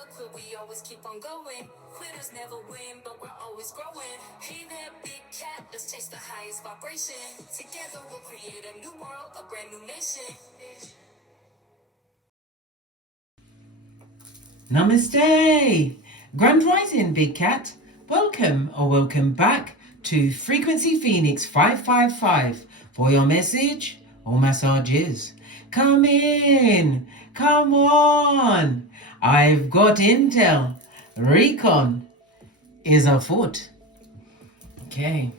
never quit, we always keep on going. Quitters never win, but we're always growing. Hey there, big cat, let's chase the highest vibration. Together we'll create a new world, a brand new nation. Namaste! Grand Rising, Big Cat. Welcome or welcome back to Frequency Phoenix 555 for your message or massages. Come in, come on. I've got intel. Recon is afoot. Okay.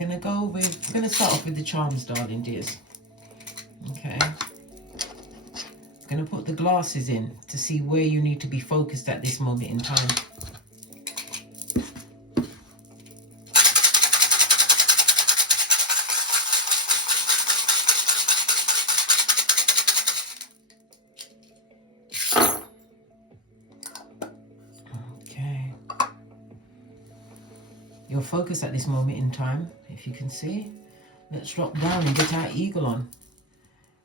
We're gonna start off with the charms, darling dears. Okay. Going to put the glasses in to see where you need to be focused at this moment in time. Okay. Your focus at this moment in time, if you can see. Let's drop down and get our eagle on.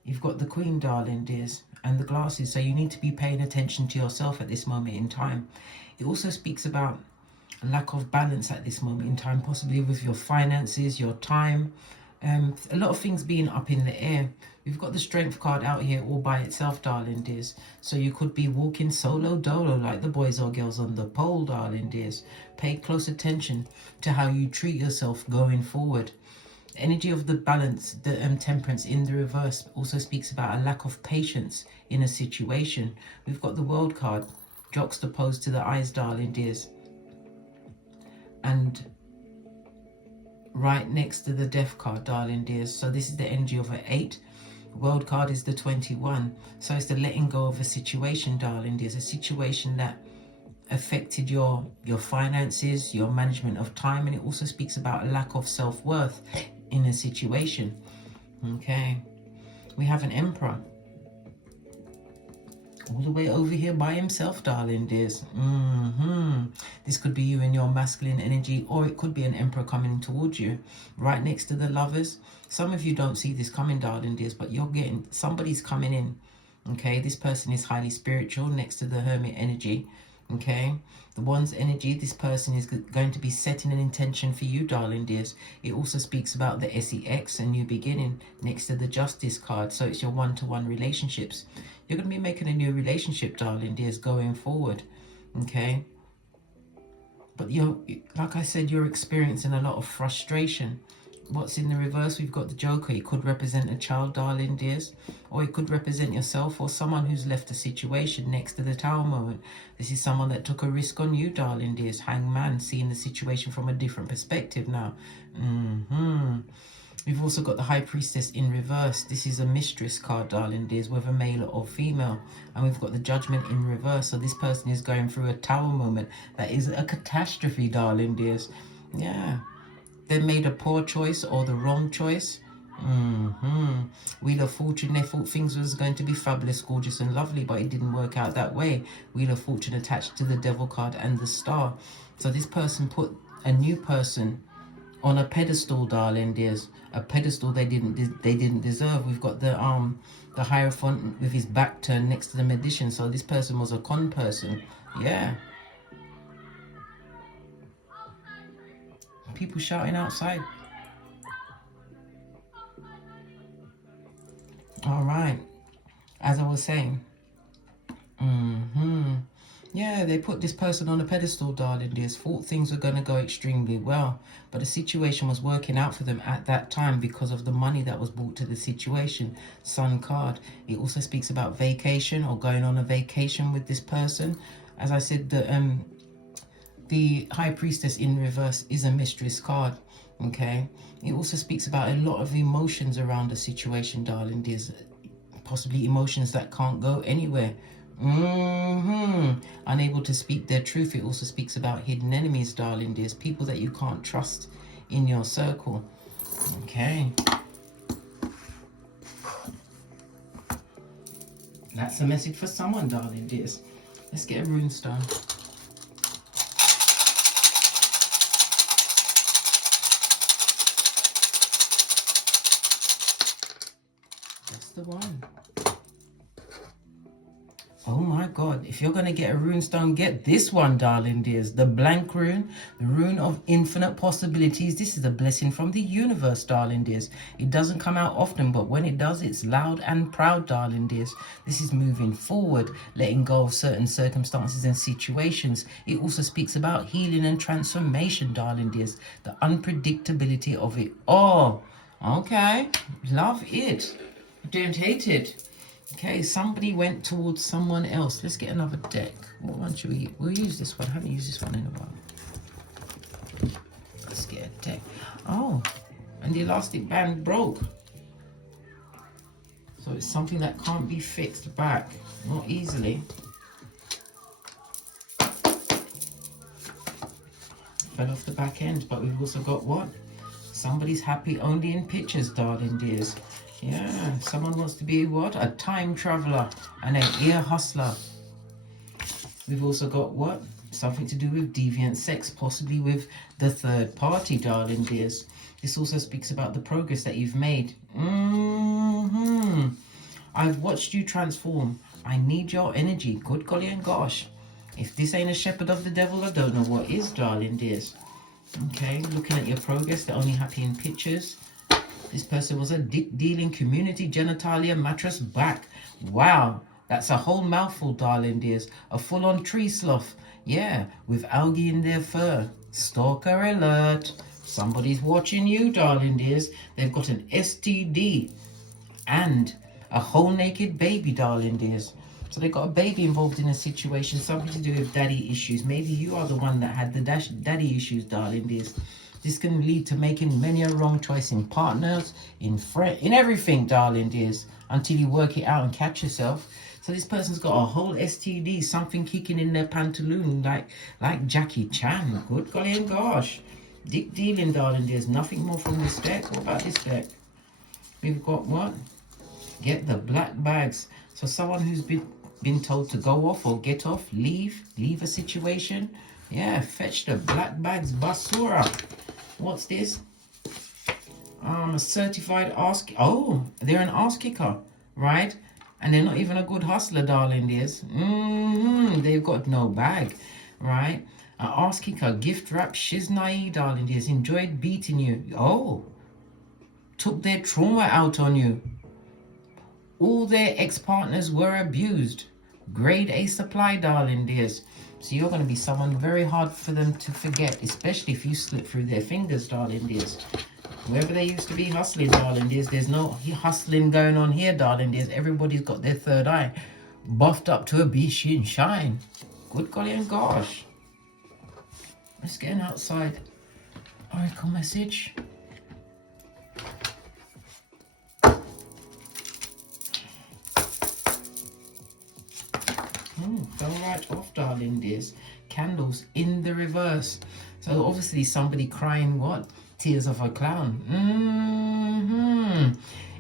You've got the Queen, darling dears, and the glasses, so you need to be paying attention to yourself at this moment in time. It also speaks about a lack of balance at this moment in time, possibly with your finances, your time, a lot of things being up in the air. We've got the Strength card out here all by itself, darling dears. So you could be walking solo dolo like the boys or girls on the pole, darling dears. Pay close attention to how you treat yourself going forward. Energy of the balance, the temperance in the reverse also speaks about a lack of patience in a situation. We've got the World card juxtaposed to the eyes, darling dears, and right next to the Death card, darling dears. So this is the energy of an 8. World card is the 21. So it's the letting go of a situation, darling dears, a situation that affected your finances, your management of time, and it also speaks about a lack of self-worth in a situation. Okay, we have an Emperor all the way over here by himself, darling dears. This could be you in your masculine energy, or it could be an Emperor coming towards you right next to the Lovers. Some of you don't see this coming, darling dears, but you're getting, somebody's coming in. Okay, this person is highly spiritual next to the Hermit energy. Okay, the Wands energy, this person is going to be setting an intention for you, darling dears. It also speaks about the SEX, a new beginning, next to the Justice card. So it's your one-to-one relationships. You're going to be making a new relationship, darling dears, going forward. Okay, but you're, like I said, you're experiencing a lot of frustration. What's in the reverse? We've got the Joker. It could represent a child, darling dears, or it could represent yourself or someone who's left a situation next to the Tower moment. This is someone that took a risk on you, darling dears. Hangman, seeing the situation from a different perspective now. We've also got the High Priestess in reverse. This is a Mistress card, darling dears, whether male or female. And we've got the Judgment in reverse. So this person is going through a Tower moment that is a catastrophe, darling dears. Yeah. They made a poor choice or the wrong choice. Wheel of Fortune, they thought things was going to be fabulous, gorgeous and lovely, but it didn't work out that way. Wheel of Fortune attached to the Devil card and the Star. So this person put a new person on a pedestal, darling dears. A pedestal they didn't deserve. We've got the Hierophant with his back turned next to the Magician. So this person was a con person. Yeah. People shouting outside. All right, as I was saying, yeah, they put this person on a pedestal, darling dears. Thought things were going to go extremely well, but the situation was working out for them at that time because of the money that was brought to the situation. Sun card. It also speaks about vacation or going on a vacation with this person. As I said, the High Priestess in reverse is a Mistress card. Okay, it also speaks about a lot of emotions around the situation, darling dears. Possibly emotions that can't go anywhere. Unable to speak their truth. It also speaks about hidden enemies, darling dears. People that you can't trust in your circle. Okay, that's a message for someone, darling dears. Let's get a rune stone. That's the one. Oh my God, if you're going to get a rune stone, get this one, darling dears. The blank rune, the rune of infinite possibilities. This is a blessing from the universe, darling dears. It doesn't come out often, but when it does, it's loud and proud, darling dears. This is moving forward, letting go of certain circumstances and situations. It also speaks about healing and transformation, darling dears. The unpredictability of it all. Okay, love it. Don't hate it. Okay, somebody went towards someone else. Let's get another deck. What one should we use? We'll use this one. I haven't used this one in a while. Let's get a deck. Oh, and the elastic band broke. So it's something that can't be fixed back. Not easily. Fell off the back end, but we've also got what? Somebody's happy only in pictures, darling dears. Yeah, someone wants to be what? A time traveler and an ear hustler. We've also got what? Something to do with deviant sex, possibly with the third party, darling dears. This also speaks about the progress that you've made. I've watched you transform. I need your energy. Good golly and gosh. If this ain't a shepherd of the devil, I don't know what is, darling dears. Okay, looking at your progress, they're only happy in pictures. This person was a dick dealing community genitalia mattress back. Wow, that's a whole mouthful, darling dears. A full-on tree sloth. Yeah, with algae in their fur. Stalker alert. Somebody's watching you, darling dears. They've got an STD and a whole naked baby, darling dears. So they got a baby involved in a situation, something to do with daddy issues. Maybe you are the one that had the daddy issues, darling dears. This can lead to making many a wrong choice in partners, in everything, darling dears, until you work it out and catch yourself. So this person's got a whole STD, something kicking in their pantaloon, like Jackie Chan. Good golly and gosh. Dick dealing, darling dears. Nothing more from this deck. What about this deck? We've got what? Get the black bags. So someone who's been told to go off or get off, leave a situation. Yeah, fetch the black bags, basura. What's this? A certified ass. Oh, they're an ass kicker, right? And they're not even a good hustler, darling dears. They've got no bag, right? An ass kicker, gift wrap, shiznai, darling dears. Enjoyed beating you. Oh, took their trauma out on you. All their ex-partners were abused. Grade A supply, darling dears. So you're going to be someone very hard for them to forget, especially if you slip through their fingers, darling dears. Wherever they used to be hustling, darling dears, there's no hustling going on here, darling dears. Everybody's got their third eye buffed up to a beach and shine. Good golly and gosh. Let's get an outside oracle message. Fell right off, darling dears. Candles in the reverse. So obviously somebody crying what? Tears of a clown.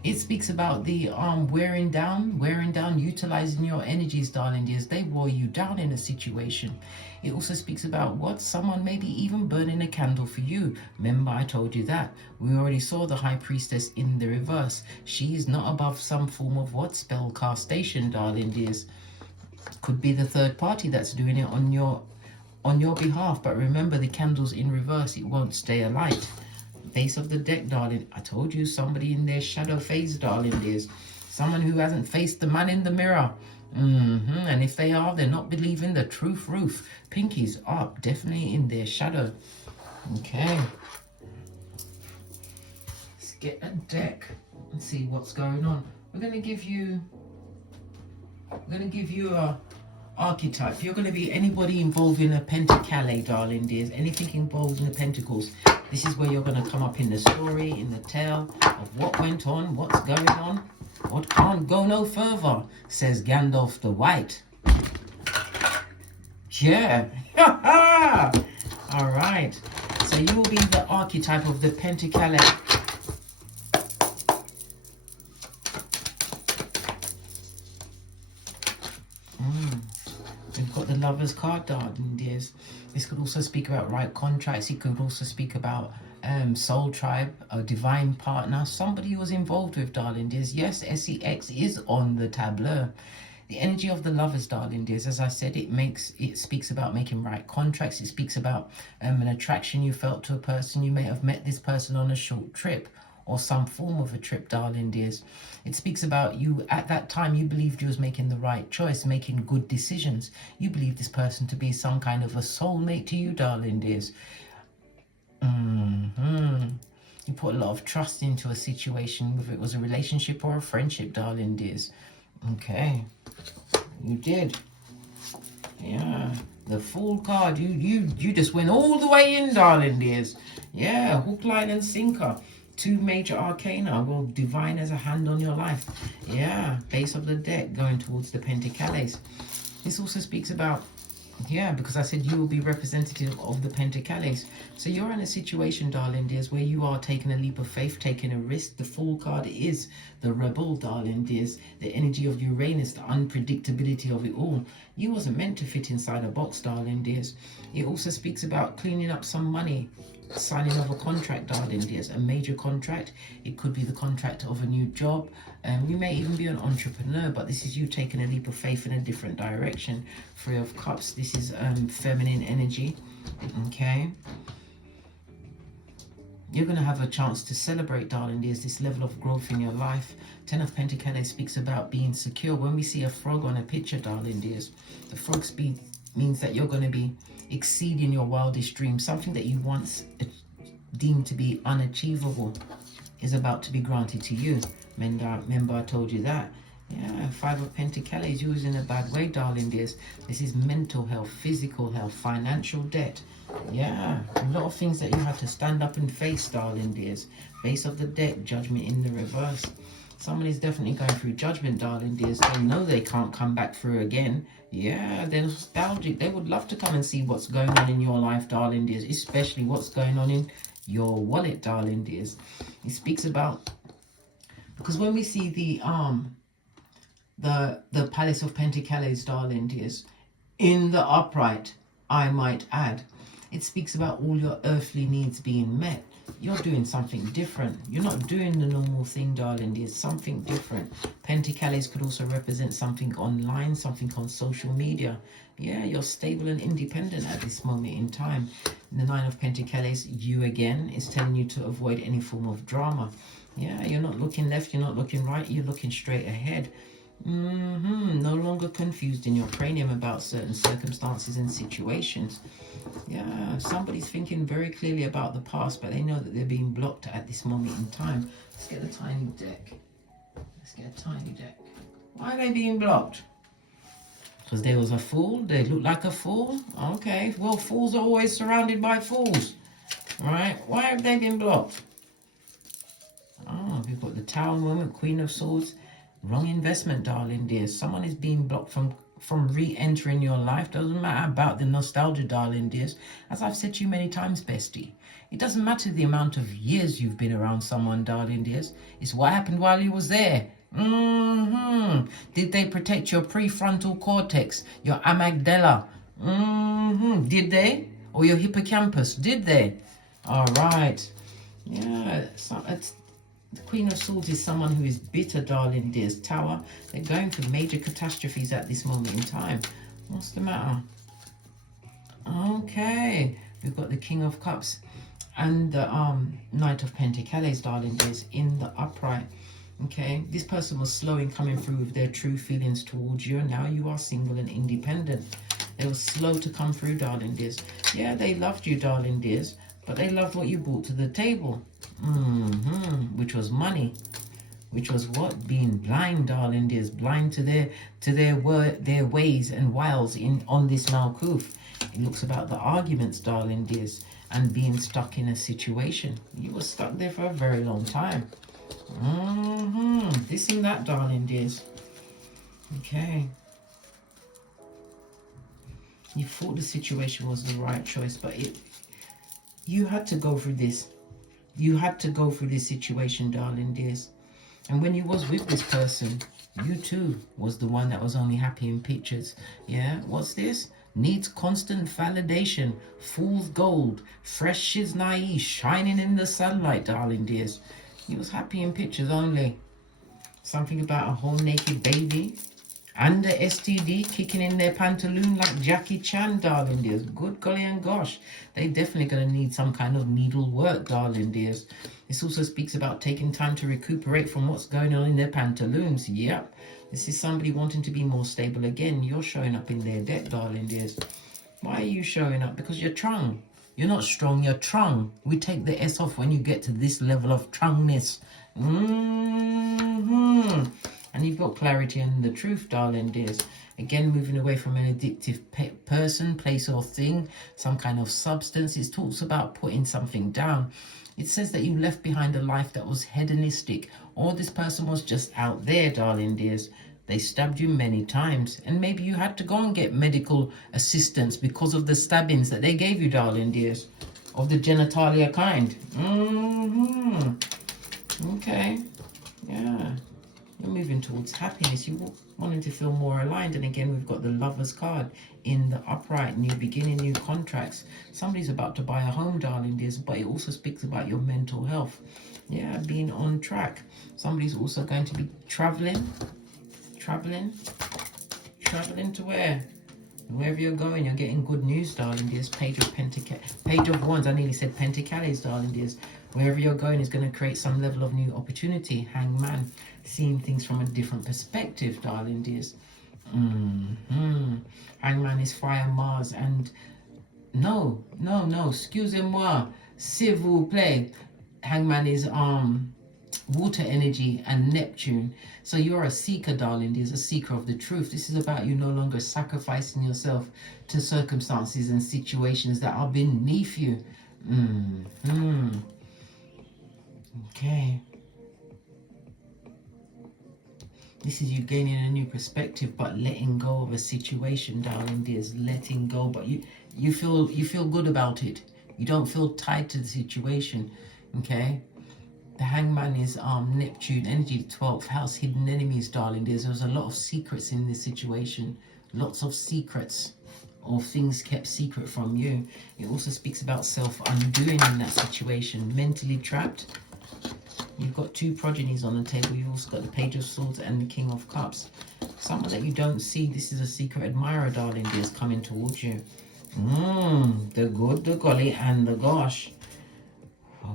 It speaks about the wearing down, utilizing your energies, darling dears. They wore you down in a situation. It also speaks about what? Someone maybe even burning a candle for you. Remember, I told you that. We already saw the High Priestess in the reverse. She is not above some form of what? Spell castation, darling dears. Could be the third party that's doing it on your behalf. But remember, the candle's in reverse. It won't stay alight. Base of the deck, darling. I told you, somebody in their shadow phase, darling dears. Someone who hasn't faced the man in the mirror. And if they are, they're not believing the truth roof. Pinkies up, definitely in their shadow. Okay. Let's get a deck and see what's going on. We're going to give you a archetype. You're going to be anybody involved in a pentacale, darling dears. Anything involved in the pentacles. This is where you're going to come up in the story, in the tale of what went on, what's going on, what can't go no further, says Gandalf the White. Yeah. All right. So you will be the archetype of the pentacale. We've got the Lover's card, darling dears. This could also speak about right contracts. It could also speak about soul tribe, a divine partner, somebody who was involved with, darling dears. Yes, SEX is on the tableau. The energy of the Lovers, darling dears, as I said, it speaks about making right contracts. It speaks about an attraction you felt to a person. You may have met this person on a short trip or some form of a trip, darling dears. It speaks about you at that time, you believed you was making the right choice, making good decisions. You believe this person to be some kind of a soulmate to you, darling dears. You put a lot of trust into a situation, whether it was a relationship or a friendship, darling dears. Okay, you did. Yeah, the Fool card. You just went all the way in, darling dears. Yeah, hook, line, and sinker. 2 major arcana. Well, divine as a hand on your life. Yeah, base of the deck going towards the Pentacles. This also speaks about, yeah, because I said you will be representative of the Pentacles. So you're in a situation, darling dears, where you are taking a leap of faith, taking a risk. The Fool card is the rebel, darling dears. The energy of Uranus, the unpredictability of it all. You wasn't meant to fit inside a box, darling dears. It also speaks about cleaning up some money, signing of a contract, darling dears, a major contract. It could be the contract of a new job. You may even be an entrepreneur, but this is you taking a leap of faith in a different direction. 3 of Cups. This is feminine energy. Okay. You're going to have a chance to celebrate, darling dears, this level of growth in your life. 10 of Pentacles speaks about being secure. When we see a frog on a picture, darling dears, the frog speed means that you're going to be exceeding your wildest dreams. Something that you once deemed to be unachievable is about to be granted to you. Remember I told you that. Yeah, 5 of Pentacles. You was in a bad way, darling dears. This is mental health, physical health, financial debt. Yeah, a lot of things that you had to stand up and face, darling dears. Base of the deck, judgment in the reverse. Someone is definitely going through judgment, darling dears. They know they can't come back through again. Yeah, they're nostalgic. They would love to come and see what's going on in your life, darling dears, especially what's going on in your wallet, darling dears. It speaks about, because when we see the Palace of Pentacles, darling dears, in the upright, I might add, it speaks about all your earthly needs being met. You're doing something different. You're not doing the normal thing, darling. There's something different. Pentacles could also represent something online, something on social media. Yeah, you're stable and independent at this moment in time. In the 9 of Pentacles, you again, is telling you to avoid any form of drama. Yeah, you're not looking left, you're not looking right, you're looking straight ahead. No longer confused in your cranium about certain circumstances and situations. Yeah, somebody's thinking very clearly about the past, but they know that they're being blocked at this moment in time. Let's get a tiny deck. Let's get a tiny deck. Why are they being blocked? Because there was a fool? They look like a fool? Okay, well, fools are always surrounded by fools. Right? Why have they been blocked? Oh, we've got the Tower moment, Queen of Swords. Wrong investment, darling dears. Someone is being blocked from re-entering your life. Doesn't matter about the nostalgia, darling dears. As I've said to you many times, bestie, it doesn't matter the amount of years you've been around someone, darling dears. It's what happened while you was there. Did they protect your prefrontal cortex, your amygdala? Did they? Or your hippocampus? Did they? All right. Yeah, so the Queen of Swords is someone who is bitter, darling dears. Tower, they're going through major catastrophes at this moment in time. What's the matter? Okay, we've got the King of Cups and the Knight of Pentacles, darling dears, in the upright. Okay, this person was slow in coming through with their true feelings towards you, and now you are single and independent. They were slow to come through, darling dears. Yeah, they loved you, darling dears, but they loved what you brought to the table. Which was money. Which was what? Being blind, darling dears. Blind to their ways and wiles on this Malkuth. It looks about the arguments, darling dears, and being stuck in a situation. You were stuck there for a very long time. This and that, darling dears. Okay. You thought the situation was the right choice, but you had to go through this. You had to go through this situation, darling dears. And when you was with this person, you too was the one that was only happy in pictures. Yeah, what's this? Needs constant validation. Fool's gold. Fresh shiznai, shining in the sunlight, darling dears. You was happy in pictures only. Something about a whole naked baby. And the STD kicking in their pantaloon like Jackie Chan, darling dears. Good golly and gosh. They definitely going to need some kind of needle work, darling dears. This also speaks about taking time to recuperate from what's going on in their pantaloons. Yep. This is somebody wanting to be more stable again. You're showing up in their debt, darling dears. Why are you showing up? Because you're trung. You're not strong, you're trung. We take the S off when you get to this level of trungness. And you've got clarity and the truth, darling dears. Again, moving away from an addictive person, place or thing, some kind of substance. It talks about putting something down. It says that you left behind a life that was hedonistic, or this person was just out there, darling dears. They stabbed you many times, and maybe you had to go and get medical assistance because of the stabbings that they gave you, darling dears, of the genitalia kind. Okay, yeah. You're moving towards happiness. You're wanting to feel more aligned. And again, we've got the Lover's card in the upright, new beginning, new contracts. Somebody's about to buy a home, darling dears, but it also speaks about your mental health. Yeah, being on track. Somebody's also going to be traveling to where? Wherever you're going, you're getting good news, darling dears. Page of Wands. I nearly said Pentacles, darling dears. Wherever you're going is going to create some level of new opportunity. Hangman, seeing things from a different perspective, darling dears. Hangman is fire, Mars, and no, excusez-moi, s'il vous plaît. Hangman is water energy and Neptune. So you're a seeker, darling dears, a seeker of the truth. This is about you no longer sacrificing yourself to circumstances and situations that are beneath you. Okay. This is you gaining a new perspective, but letting go of a situation, darling dears. Letting go, but you feel good about it. You don't feel tied to the situation. Okay. The Hangman is Neptune energy, the 12th house, hidden enemies, darling dears. There's a lot of secrets in this situation. Lots of secrets, or things kept secret from you. It also speaks about self-undoing in that situation. Mentally trapped. You've got two progenies on the table. You've also got the Page of Swords and the King of Cups. Someone that you don't see. This is a secret admirer, darling dears, coming towards you. The good, the golly, and the gosh.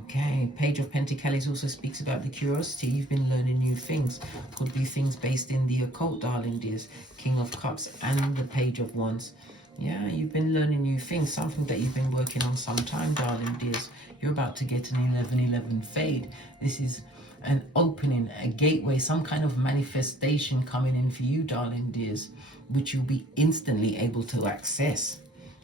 Okay, Page of Pentacles also speaks about the curiosity. You've been learning new things. Could be things based in the occult, darling dears. King of Cups and the Page of Wands. Yeah, you've been learning new things. Something that you've been working on some time, darling dears. You're about to get an 11-11 fade. This is an opening, a gateway, some kind of manifestation coming in for you, darling dears, which you'll be instantly able to access.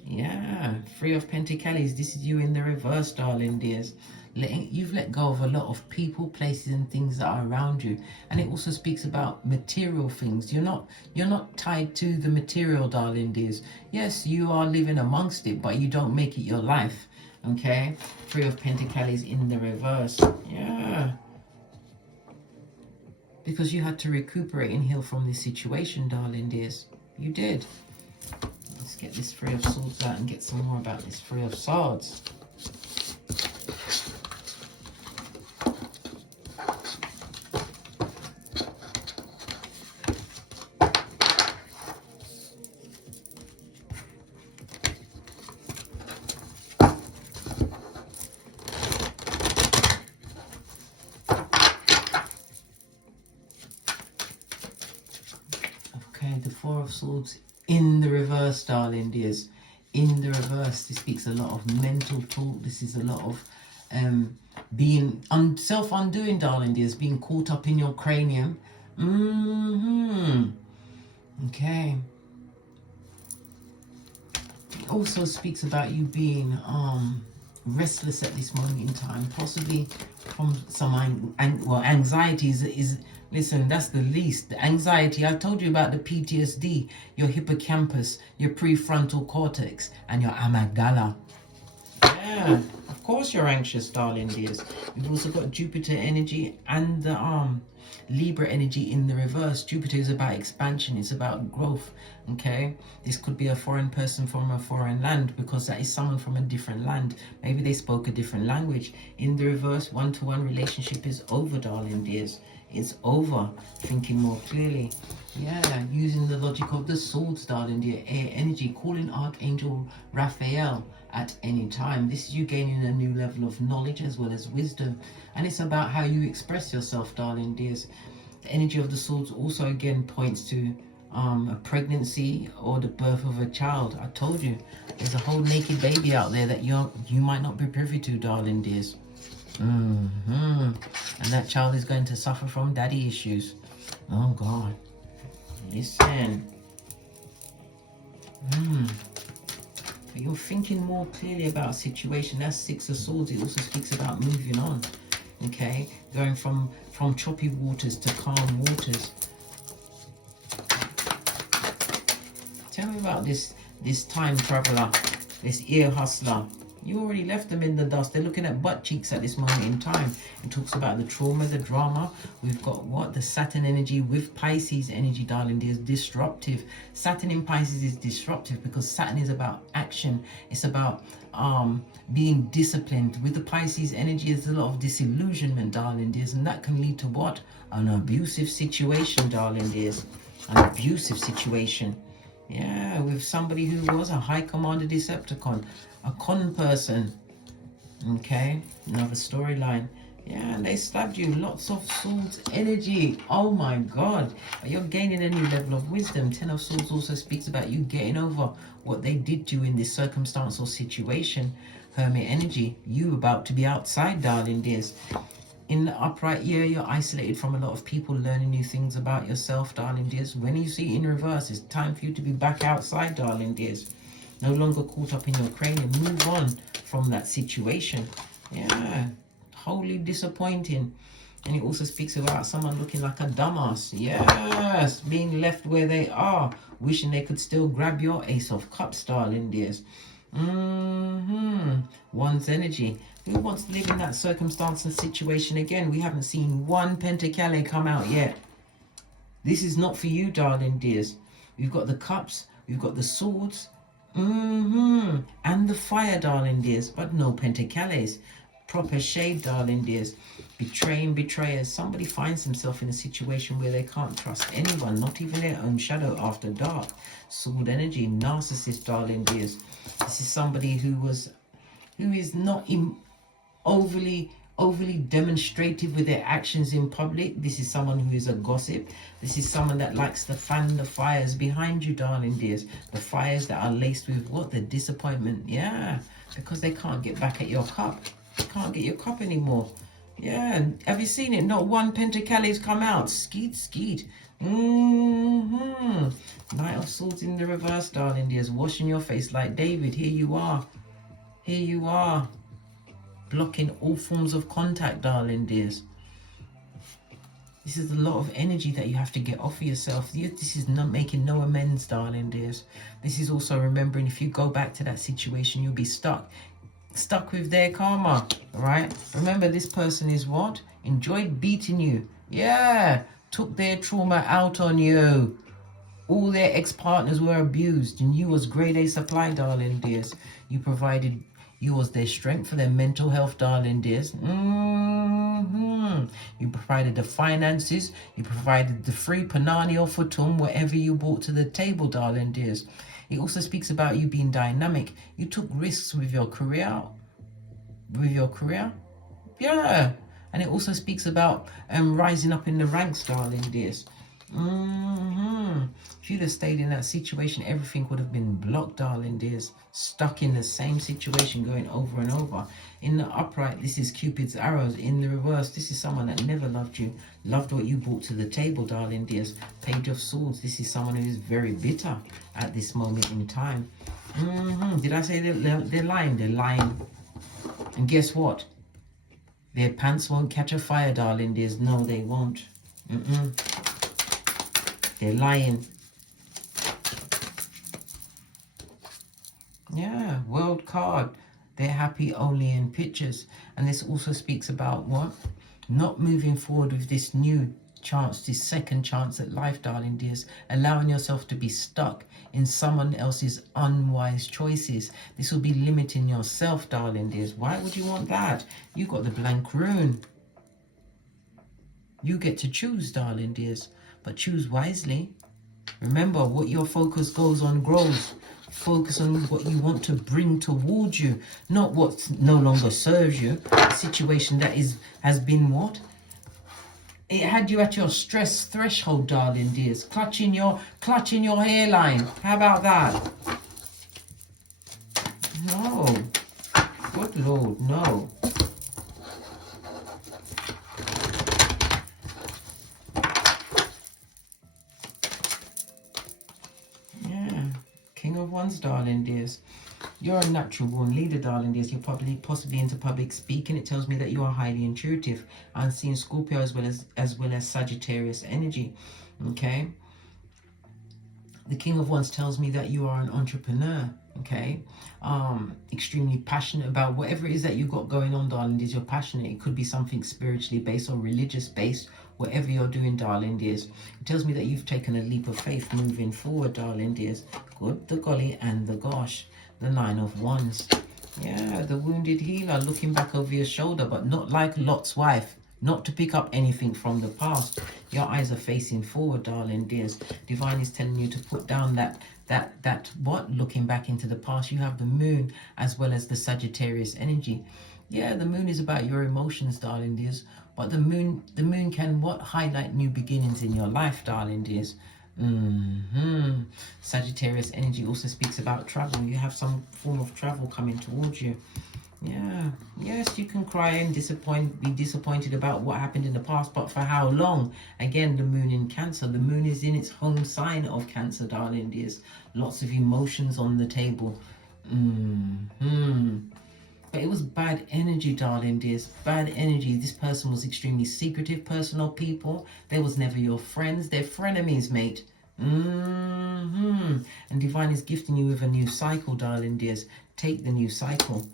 Yeah, Three of Pentacles. This is you in the reverse, darling dears. You've let go of a lot of people, places, and things that are around you. And it also speaks about material things. You're not tied to the material, darling dears. Yes, you are living amongst it, but you don't make it your life. Okay, Three of Pentacles in the reverse. Yeah, because you had to recuperate and heal from this situation, darling dears. You did. Let's get this Three of Swords out and get some more about this Three of Swords. Okay, the Four of Swords in the reverse, darling dears. In the reverse, this speaks a lot of mental talk. This is a lot of being self-undoing, darling dears, being caught up in your cranium. Okay. It also speaks about you being restless at this moment in time, possibly from some anxiety is listen, that's the least. The anxiety, I told you about the PTSD, your hippocampus, your prefrontal cortex, and your amygdala. Yeah, of course you're anxious, darling dears. We've also got Jupiter energy and the Libra energy in the reverse. Jupiter is about expansion, it's about growth. Okay, this could be a foreign person from a foreign land, because that is someone from a different land. Maybe they spoke a different language. In the reverse, one-to-one relationship is over, darling dears. It's over. Thinking more clearly. Yeah, using the logic of the swords, darling dear. Air energy, calling Archangel Raphael at any time. This is you gaining a new level of knowledge as well as wisdom. And it's about how you express yourself, darling dears. The energy of the swords also again points to a pregnancy or the birth of a child. I told you, there's a whole naked baby out there that you might not be privy to, darling dears. And that child is going to suffer from daddy issues. Oh God. Listen. But you're thinking more clearly about a situation. That's Six of Swords. It also speaks about moving on. Okay, going from choppy waters to calm waters. Tell me about this time traveler, this ear hustler. You already left them in the dust. They're looking at butt cheeks at this moment in time. It talks about the trauma, the drama. We've got what? The Saturn energy with Pisces energy, darling dear, is disruptive. Saturn in Pisces is disruptive because Saturn is about action. It's about being disciplined. With the Pisces energy, there's a lot of disillusionment, darling dears, and that can lead to what? An abusive situation, darling dears. An abusive situation. Yeah, with somebody who was a high commander Decepticon, a con person. Okay, another storyline. Yeah, and they stabbed you. Lots of swords energy. Oh my God. But you're gaining a new level of wisdom. Ten of Swords also speaks about you getting over what they did to you in this circumstance or situation. Hermit energy. You about to be outside, darling dears. In the upright year, you're isolated from a lot of people, learning new things about yourself, darling dears. When you see it in reverse, it's time for you to be back outside, darling dears. No longer caught up in your cranium. Move on from that situation. Yeah, wholly disappointing. And it also speaks about someone looking like a dumbass. Yes, being left where they are, wishing they could still grab your Ace of Cups, darling dears. One's energy. Who wants to live in that circumstance and situation again? We haven't seen one Pentacale come out yet. This is not for you, darling dears. We've got the cups, we've got the swords, and the fire, darling dears, but no Pentacales. Proper shade, darling dears. Betraying betrayers. Somebody finds himself in a situation where they can't trust anyone, not even their own shadow after dark. Sword energy. Narcissist, darling dears. This is somebody who is not overly demonstrative with their actions in public. This is someone who is a gossip. This is someone that likes to fan the fires behind you, darling dears. The fires that are laced with what? The disappointment. Yeah, because they can't get back at your cup. They can't get your cup anymore. Yeah, have you seen it? Not one Pentacale's come out. Skeet, skeet. Knight of Swords in the reverse, darling dears. Washing your face like David. Here you are. Here you are. Blocking all forms of contact, darling dears. This is a lot of energy that you have to get off of yourself. This is not making no amends, darling dears. This is also remembering if you go back to that situation, you'll be stuck with their karma, all right? Remember, this person is what? Enjoyed beating you. Yeah, took their trauma out on you. All their ex-partners were abused, and you was grade A supply, darling dears. You was their strength for their mental health, darling dears. You provided the finances. You provided the free panani or futum, whatever you brought to the table, darling dears. It also speaks about you being dynamic. You took risks with your career. Yeah. And it also speaks about rising up in the ranks, darling dears. If you'd have stayed in that situation, everything would have been blocked, darling dears. Stuck in the same situation, going over and over. In the upright, this is Cupid's arrows. In the reverse, this is someone that never loved you. Loved what you brought to the table, darling dears. Page of Swords. This is someone who is very bitter at this moment in time. Did I say they're lying? They're lying. And guess what? Their pants won't catch a fire, darling dears. No, they won't. They're lying. Yeah, world card. They're happy only in pictures. And this also speaks about what? Not moving forward with this new chance, this second chance at life, darling dears. Allowing yourself to be stuck in someone else's unwise choices. This will be limiting yourself, darling dears. Why would you want that? You got the blank rune. You get to choose, darling dears, but choose wisely. Remember, what your focus goes on grows. Focus on what you want to bring towards you, not what no longer serves you. A situation that has been what? It had you at your stress threshold, darling dears, clutching your hairline. How about that? No. Good Lord, no. King of Wands, darling dears. You're a natural born leader, darling dears. You're possibly into public speaking. It tells me that you are highly intuitive. I'm seeing Scorpio as well as Sagittarius energy. Okay. The King of Wands tells me that you are an entrepreneur. Okay. Extremely passionate about whatever it is that you've got going on, darling dears. You're passionate. It could be something spiritually based or religious based. Whatever you're doing, darling dears. It tells me that you've taken a leap of faith moving forward, darling dears. Good, the golly, and the gosh. The Nine of Wands. Yeah, the wounded healer looking back over your shoulder, but not like Lot's wife. Not to pick up anything from the past. Your eyes are facing forward, darling dears. Divine is telling you to put down that what? Looking back into the past. You have the moon as well as the Sagittarius energy. Yeah, the moon is about your emotions, darling dears. But the moon can what? Highlight new beginnings in your life, darling dears. Sagittarius energy also speaks about travel. You have some form of travel coming towards you. Yeah, yes, you can cry and be disappointed about what happened in the past, but for how long? Again, the moon in Cancer. The moon is in its home sign of Cancer, darling dears. Lots of emotions on the table. But it was bad energy, darling dears. Bad energy. This person was extremely secretive person or people. They was never your friends. They're frenemies, mate. And Divine is gifting you with a new cycle, darling dears. Take the new cycle.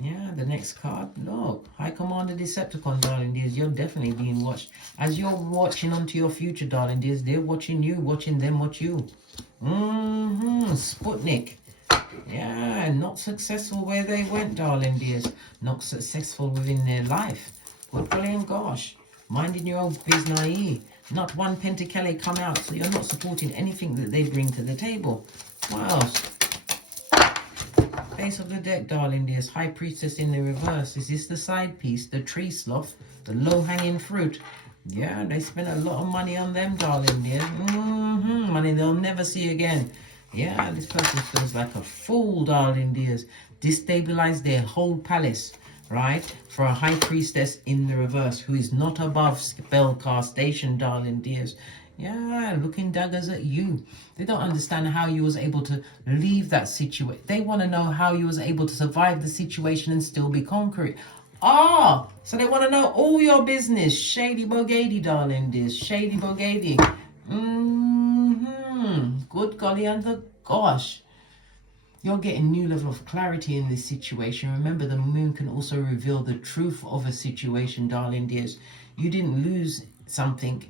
Yeah, the next card. Look, High Commander Decepticon, darling dears. You're definitely being watched. As you're watching onto your future, darling dears, they're watching you, watching them watch you. Sputnik. Yeah, not successful where they went, darling dears. Not successful within their life. Good golly and gosh. Minding your own business. Not one Pentacale come out, so you're not supporting anything that they bring to the table. What else? Face of the deck, darling dears. High Priestess in the reverse. Is this the side piece? The tree sloth? The low-hanging fruit? Yeah, they spent a lot of money on them, darling dears. Money they'll never see again. Yeah, this person feels like a fool, darling dears. Destabilize their whole palace, right? For a High Priestess in the reverse who is not above spell castation, darling dears. Yeah, looking daggers at you. They don't understand how you was able to leave that situation. They want to know how you was able to survive the situation and still be conquered. So they want to know all your business. Shady bogady, darling dears. Shady bogady. Good golly and the gosh. You're getting new level of clarity in this situation. Remember, the moon can also reveal the truth of a situation, darling dears. You didn't lose something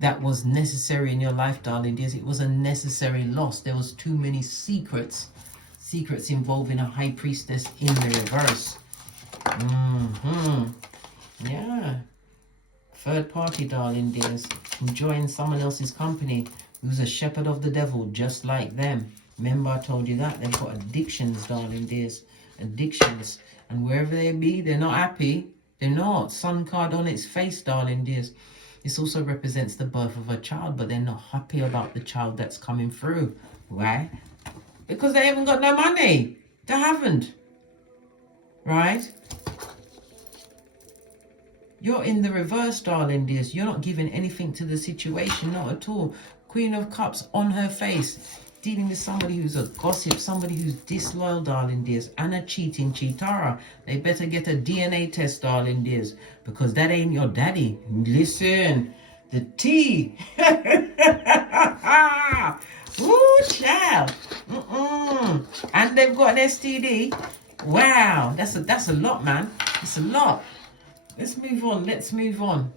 that was necessary in your life, darling dears. It was a necessary loss. There was too many secrets involving a High Priestess in the reverse. Yeah. Third party, darling dears. Enjoying someone else's company who's a shepherd of the devil, just like them. Remember, I told you that. They've got addictions, darling dears. Addictions. And wherever they be, they're not happy. They're not. Sun card on its face, darling dears. This also represents the birth of a child, but they're not happy about the child that's coming through. Why? Because they haven't got no money. They haven't. Right? You're in the reverse, darling dears. You're not giving anything to the situation, not at all. Queen of Cups on her face. Dealing with somebody who's a gossip, somebody who's disloyal, darling dears, and a cheating cheatara. They better get a DNA test, darling dears, because that ain't your daddy. Listen, the T. Ooh, child. And they've got an STD. Wow, that's a lot, man. It's a lot. Let's move on. Let's move on.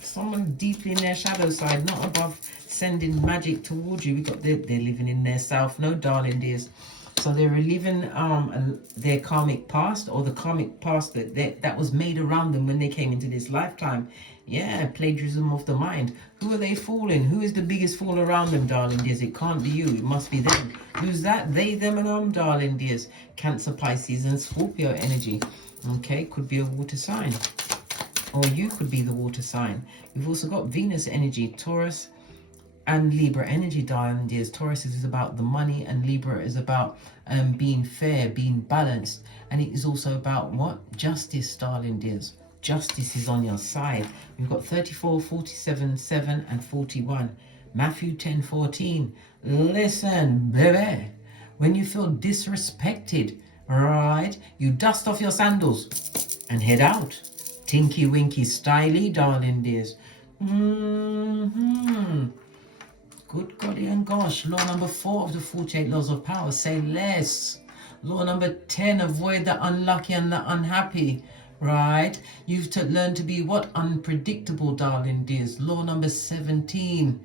Someone deeply in their shadow side, not above sending magic towards you. We got they're living in their self. No, darling dears. So they're reliving their karmic past, or the karmic past that was made around them when they came into this lifetime. Yeah, plagiarism of the mind. Who are they fooling? Who is the biggest fool around them, darling dears? It can't be you. It must be them. Who's that? They, them, and darling dears. Cancer, Pisces, and Scorpio energy. Okay, could be a water sign. Or you could be the water sign. We've also got Venus energy, Taurus, and Libra energy, darling dears. Taurus is about the money, and Libra is about being fair, being balanced. And it is also about what? Justice, darling dears. Justice is on your side. We've got 34, 47, 7, and 41. Matthew 10:14. Listen, baby. When you feel disrespected, right, you dust off your sandals and head out. Tinky winky styly, darling dears. Good golly and gosh. Law number 4 of the 48 laws of power. Say less. Law number 10. Avoid the unlucky and the unhappy. Right? You've learned to be what? Unpredictable, darling dears. Law number 17.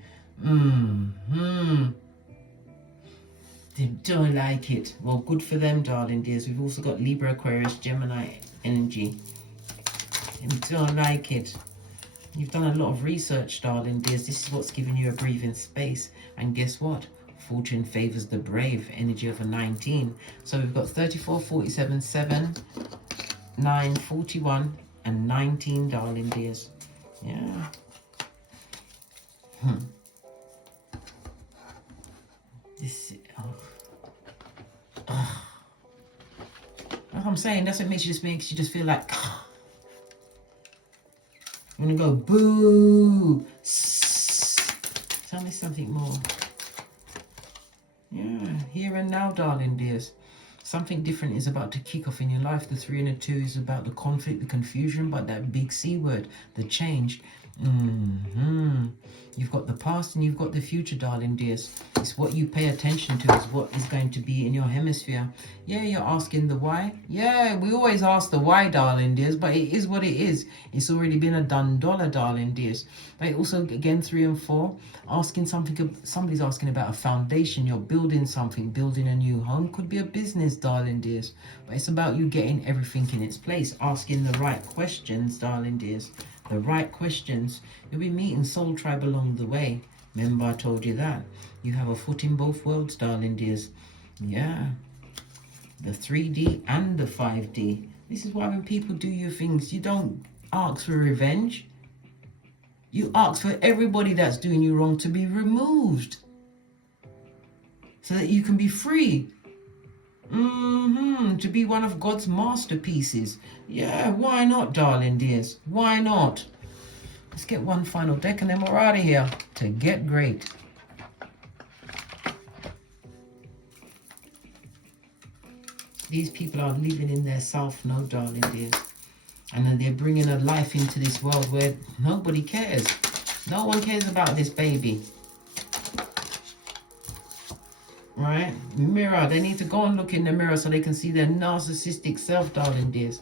They don't like it. Well, good for them, darling dears. We've also got Libra, Aquarius, Gemini energy. They don't like it. You've done a lot of research, darling dears. This is what's giving you a breathing space. And guess what? Fortune favors the brave. Energy of a 19. So we've got 34, 47, 7, 9, 41, and 19, darling dears. Yeah. This. Like I'm saying, that's what makes you just feel like. I'm gonna go boo. Tell me something more. Yeah, here and now, darling dears. Something different is about to kick off in your life. The 3 and the 2 is about the conflict, the confusion, but that big C word, the change. You've got the past and you've got the future, darling dears. It's what you pay attention to is what is going to be in your hemisphere. Yeah, you're asking the why. Yeah, we always ask the why, darling dears, but it is what it is. It's already been a done dollar, darling dears. But also, again, 3 and 4, asking something. Somebody's asking about a foundation. You're building something, building a new home. Could be a business, darling dears. But it's about you getting everything in its place, asking the right questions, darling dears. The right questions. You'll be meeting soul tribe along the way. Remember I told you that. You have a foot in both worlds, darling dears. Yeah. The 3D and the 5D. This is why when people do you things, you don't ask for revenge. You ask for everybody that's doing you wrong to be removed. So that you can be free. To be one of God's masterpieces. Yeah, why not, darling dears? Why not? Let's get one final deck and then we're out of here to get great. These people are living in their self, no, darling dears. And then they're bringing a life into this world where nobody cares. No one cares about this baby. Right? Mirror. They need to go and look in the mirror so they can see their narcissistic self, darling dears.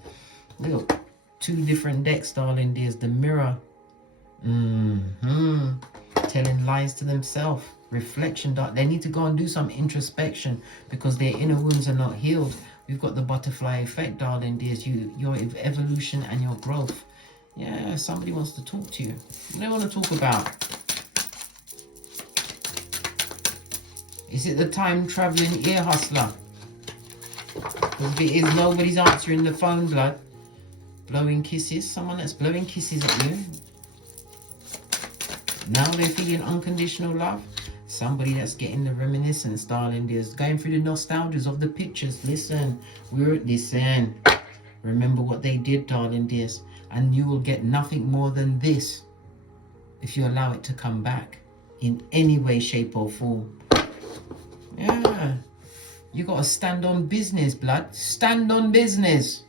Look, 2 different decks, darling dears. The mirror. Telling lies to themselves. Reflection. They need to go and do some introspection because their inner wounds are not healed. We've got the butterfly effect, darling dears. Your evolution and your growth. Yeah, somebody wants to talk to you. What do they want to talk about? Is it the time-traveling ear hustler? Because if it is, nobody's answering the phone, blood. Blowing kisses. Someone that's blowing kisses at you. Now they're feeling unconditional love. Somebody that's getting the reminiscence, darling dears. Going through the nostalgias of the pictures. Listen. Listen. Remember what they did, darling dears. And you will get nothing more than this if you allow it to come back in any way, shape or form. Yeah, you got to stand on business, blood. Stand on business.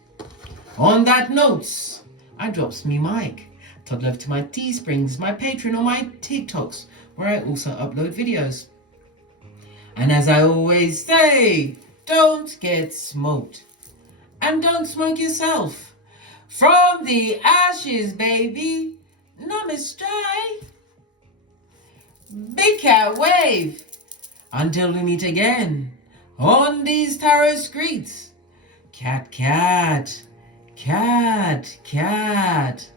On that note, I drops me mic. Todd love to my Teesprings, my Patreon or my TikToks, where I also upload videos. And as I always say, don't get smoked. And don't smoke yourself. From the ashes, baby. Namaste. Big cat wave. Until we meet again on these tarot streets. Cat, cat, cat, cat.